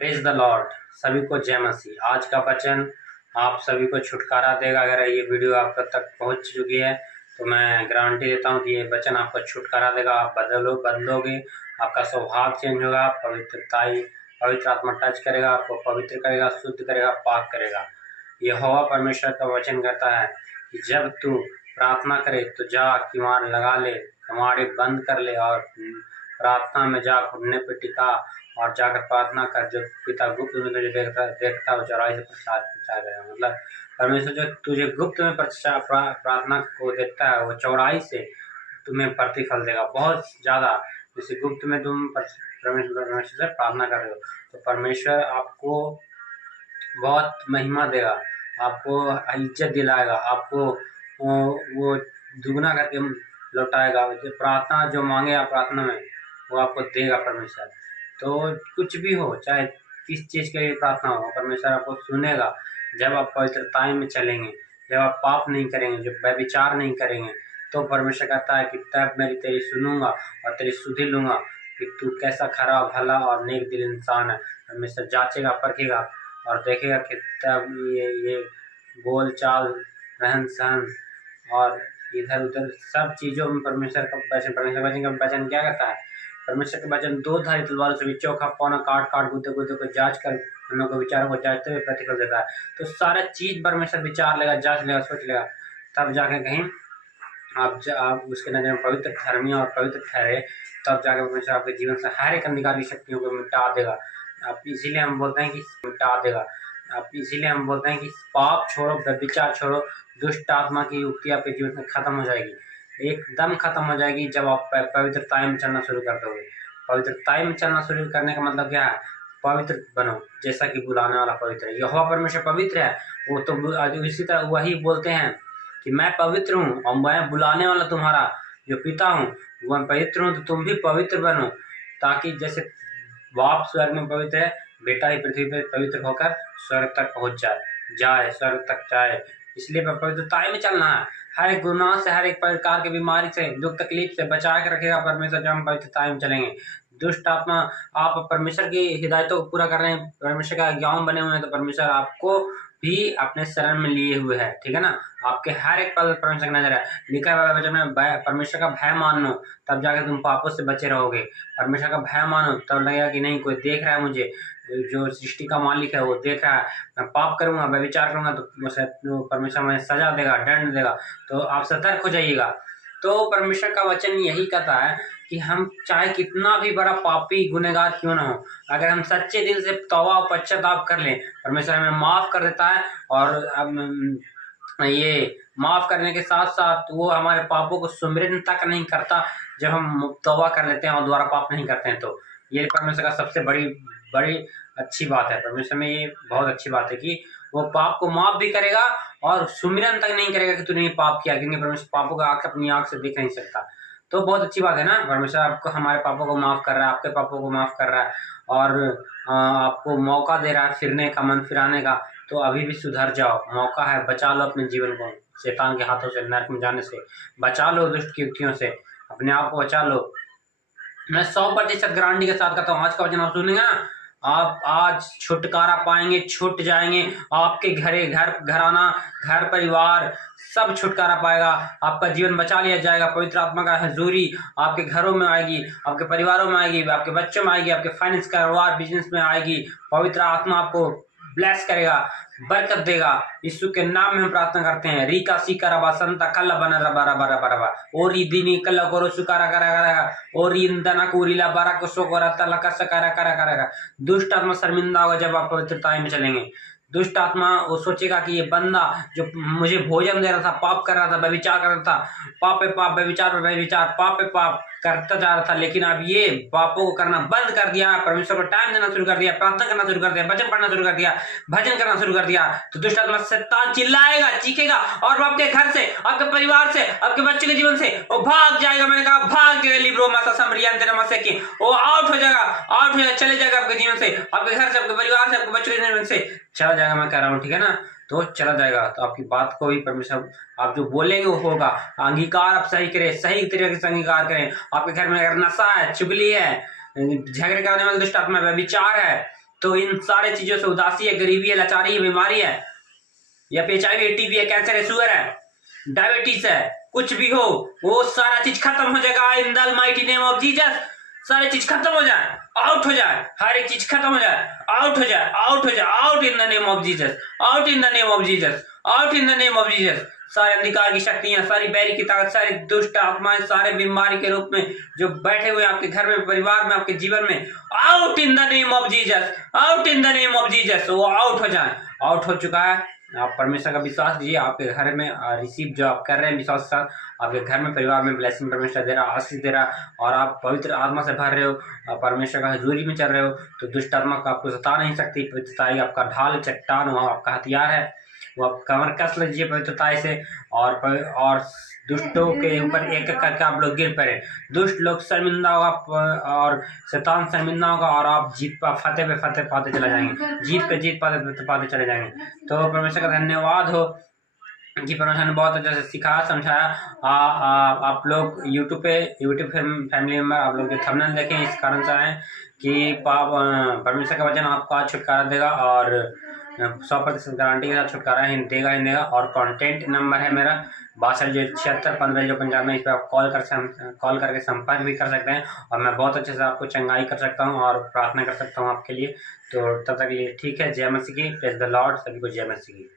Praise the Lord. सभी को जय मसीह। आज का वचन आप सभी को छुटकारा देगा। अगर ये वीडियो आप तक पहुंच चुकी है तो मैं गारंटी देता हूं कि ये वचन आपको छुटकारा देगा। आप बदलोगे, आपका स्वभाव चेंज होगा, पवित्र आत्मा टच करेगा, आपको पवित्र करेगा, शुद्ध करेगा, पाक करेगा। यहोवा परमेश्वर का वचन कहता है कि जब तू प्रार्थना करे तो जा, किवाड़ लगा ले, कमाड़े बंद कर ले और प्रार्थना में जा, घुटने पे टिका और जाकर प्रार्थना कर। जो पिता गुप्त में तुझे देखता है वो चौराहे से प्रसाद पहुंचा देगा। मतलब परमेश्वर जो तुझे गुप्त में प्रार्थना को देखता है वो चौराहे से तुम्हें प्रतिफल देगा बहुत ज्यादा। जैसे गुप्त में तुम परमेश्वर से प्रार्थना कर रहे हो तो परमेश्वर आपको बहुत महिमा देगा, आपको इज्जत दिलाएगा, आपको वो दुगना करके लौटाएगा। जो प्रार्थना जो मांगे आप प्रार्थना में वो आपको देगा परमेश्वर। तो कुछ भी हो, चाहे किस चीज़ के लिए प्रार्थना हो, परमेश्वर आपको सुनेगा। जब आप पवित्रताई में चलेंगे, जब आप पाप नहीं करेंगे, जब व्यभिचार नहीं करेंगे, तो परमेश्वर कहता है कि तब मैं तेरी सुनूंगा और तेरी सुधि लूंगा कि तू कैसा खरा भला और नेक दिल इंसान है। परमेश्वर जांचेगा, परखेगा और देखेगा कि तब ये बोल चाल, रहन सहन और इधर उधर सब चीज़ों में परमेश्वर का वचन क्या कहता है? परमेश्वर का वचन दो धारी तलवार से भी चौखा पौना काट काट गुदे गुदे को जांच कर उन लोगों को विचारों को जांचते हुए प्रतिफल देता है। तो सारा चीज परमेश्वर विचार लेगा, जांच लेगा, सोच लेगा, तब जाके कहीं आप उसके नजर में पवित्र धर्मी और पवित्र ठहरे। तब जाकर परमेश्वर आपके जीवन से हर एक अंधकार की शक्तियों को मिटा देगा। आप इसीलिए हम बोलते हैं कि मिटा देगा। आप इसीलिए हम बोलते हैं कि पाप छोड़ो, व्यभिचार छोड़ो, दुष्ट आत्मा की युक्ति आपके जीवन में खत्म हो जाएगी, एकदम खत्म हो जाएगी जब आप पवित्रता में चलना शुरू कर दोगे। पवित्रता में चलना शुरू करने का मतलब क्या है? पवित्र बनो जैसा कि बुलाने वाला पवित्र है। यहोवा परमेश्वर पवित्र है। वो तो इसी तरह वही बोलते हैं कि मैं पवित्र हूँ और मैं बुलाने वाला तुम्हारा जो पिता हूँ वह पवित्र हूँ, तो तुम भी पवित्र बनो, ताकि जैसे बाप स्वर्ग में पवित्र है, बेटा ही पृथ्वी पर पवित्र होकर स्वर्ग तक पहुंच जाए, स्वर्ग तक जाए। इसलिए पवित्रता में चलना है। हर एक गुनाह से, हर एक प्रकार की बीमारी से, दुख तकलीफ से बचा के रखेगा परमेश्वर जब हम पवित्रता में चलेंगे। दुष्ट आत्मा, आप परमेश्वर की हिदायतों को पूरा कर रहे हैं, परमेश्वर का आज्ञाओं बने हुए हैं, तो परमेश्वर आपको भी अपने शरण में लिए हुए है। ठीक है ना? आपके हर एक पल परमेश्वर का नजर है। लिखा हुआ वचन में परमेश्वर का भय मानो, तब जाकर तुम पापों से बचे रहोगे। परमेश्वर का भय मानो, तब लगेगा कि नहीं, कोई देख रहा है मुझे, जो सृष्टि का मालिक है वो देख रहा है। मैं पाप करूंगा, व्यभिचार करूंगा तो परमेश्वर मुझे सजा देगा, दंड देगा। तो आप सतर्क हो जाइएगा। तो परमेश्वर का वचन यही कहता है कि हम चाहे कितना भी बड़ा पापी गुनहगार क्यों ना हो, अगर हम सच्चे दिल से तौबा और पश्चाताप कर लें, परमेश्वर हमें माफ कर देता है। और ये माफ करने के साथ साथ वो हमारे पापों को सुमिरन तक नहीं करता जब हम तौबा कर लेते हैं और दोबारा पाप नहीं करते हैं। तो ये परमेश्वर का सबसे बड़ी बड़ी अच्छी बात है। परमेश्वर में ये बहुत अच्छी बात है कि वो पाप को माफ भी करेगा और सुमिरन तक नहीं करेगा कि तूने ये पाप किया, क्योंकि परमेश्वर पापों को अपनी आंख से देख नहीं सकता। तो बहुत अच्छी बात है ना, परमेश्वर आपको हमारे पापों को माफ कर रहा है, आपके पापों को माफ कर रहा है और आपको मौका दे रहा है फिरने का, मन फिराने का। तो अभी भी सुधर जाओ, मौका है, बचा लो अपने जीवन को शैतान के हाथों से, नरक में जाने से बचा लो, दुष्ट की युक्तियों से अपने आप को बचा लो। मैं 100% गारंटी के साथ कहता हूँ, आज का वचन आप सुनेंगे ना, आप आज छुटकारा पाएंगे, छूट जाएंगे। आपके घराना, घर परिवार सब छुटकारा पाएगा। आपका जीवन बचा लिया जाएगा। पवित्र आत्मा का हजूरी आपके घरों में आएगी, आपके परिवारों में आएगी, आपके बच्चों में आएगी, आपके फाइनेंस, कारोबार, बिजनेस में आएगी। पवित्र आत्मा आपको ब्लेस करेगा, बरकत देगा। यीशु के नाम में हम प्रार्थना करते हैं। रीका सीका रबा संता कल्ला बना रबा रबा रबा रबा ओरी दीनी कल्ला कोरो सुकारा करा करा ओरी इंदना कुरीला बारा को सो कोरा तला का सकारा करा करेगा। दुष्ट आत्मा शर्मिंदा होगा जब आप पवित्रता में चलेंगे। दुष्ट आत्मा वो सोचेगा कि ये बंदा जो मुझे भोजन दे रहा था, पाप कर रहा था, व्यभिचार कर रहा था, पाप पे पाप, व्यभिचार पे व्यभिचार, पाप पे पाप करता जा रहा था, लेकिन अब ये पापों को करना बंद कर दिया, परमेश्वर को टाइम देना शुरू कर दिया, प्रार्थना करना शुरू कर दिया, वचन पढ़ना शुरू कर दिया, भजन करना शुरू कर दिया, तो दुष्ट आत्मा शैतान चिल्लाएगा, चीखेगा और वो आपके घर से, आपके परिवार से, आपके बच्चे के जीवन से वो भाग जाएगा। मैंने कहा भाग जाएगा। लिब्रो मासा समरियान तेरा मासा की वो आउट हो जाएगा, चले जाएगा आपके जीवन से, आपके घर से, आपके परिवार से, आपके बच्चों के जीवन से चला जाएगा। मैं कह रहा हूँ, ठीक है ना? तो चला जाएगा। तो आपकी बात को भी परमेश्वर, आप जो बोलेंगे वो होगा। अंगीकार आप सही करें, सही तरीके से अंगीकार करें। आपके घर में अगर नशा है, चुगली है, झगड़े करने वाले दुष्ट आत्मा है, विचार है, तो इन सारे चीजों से उदासी है, गरीबी है, लाचारी है, बीमारी है, या HIV, टीबी है, कैंसर है, शुगर है, डायबिटीज है, कुछ भी हो, वो सारा चीज खत्म हो जाएगा in the mighty name of Jesus. सारी चीज खत्म हो जाए, आउट हो जाए, हर एक चीज खत्म हो जाए, आउट हो जाए, आउट हो जाए, out in the name of Jesus, out in the name of Jesus, out in the name of Jesus. सारे अंधकार की शक्तियां, सारी बैरी की ताकत, सारी दुष्ट आत्माएं, सारे बीमारी के रूप में जो बैठे हुए आपके घर में, परिवार में, आपके जीवन में, out in the name of Jesus, out in the name of Jesus. वो आउट हो जाए, आउट हो चुका है। आप परमेश्वर का विश्वास कीजिए, आपके घर में रिसीव जो आप कर रहे हैं विश्वास के साथ, आपके घर में, परिवार में ब्लेसिंग परमेश्वर दे रहा, आशीष दे रहा, और आप पवित्र आत्मा से भर रहे हो, परमेश्वर का हजूरी में चल रहे हो, तो दुष्ट आत्मा को आपको सता नहीं सकती। पवित्रता आपका ढाल, चट्टान, वो आपका हथियार है, वो आप कमर कस लीजिए पवित्रता से, और दुष्टों के ऊपर एक एक करके आप लोग गिर पड़े। दुष्ट लोग शर्मिंदा होगा और शैतान शर्मिंदा होगा, और आप जीत पे फतेह पाते चले जाएंगे, जीत पे जीत पाते चले जाएंगे। तो परमेश्वर का धन्यवाद हो कि परमेश्वर ने बहुत अच्छे से सिखाया, समझाया। आप लोग यूट्यूब फैमिली मेंबर, आप लोग जो थंबनेल देखें इस कारण से आए कि परमेश्वर का वचन आपको आज छुटकारा देगा, और 100% गारंटी के साथ छुटकारा ही देगा। और कॉन्टेक्ट नंबर है मेरा 627615 इस पर आप कॉल करके संपर्क भी कर सकते हैं, और मैं बहुत अच्छे से आपको चंगाई कर सकता हूँ और प्रार्थना कर सकता हूँ आपके लिए। तो तब तक के लिए ठीक है। जय मसीह की, प्रेज द लॉर्ड। सभी को जय मसीह की।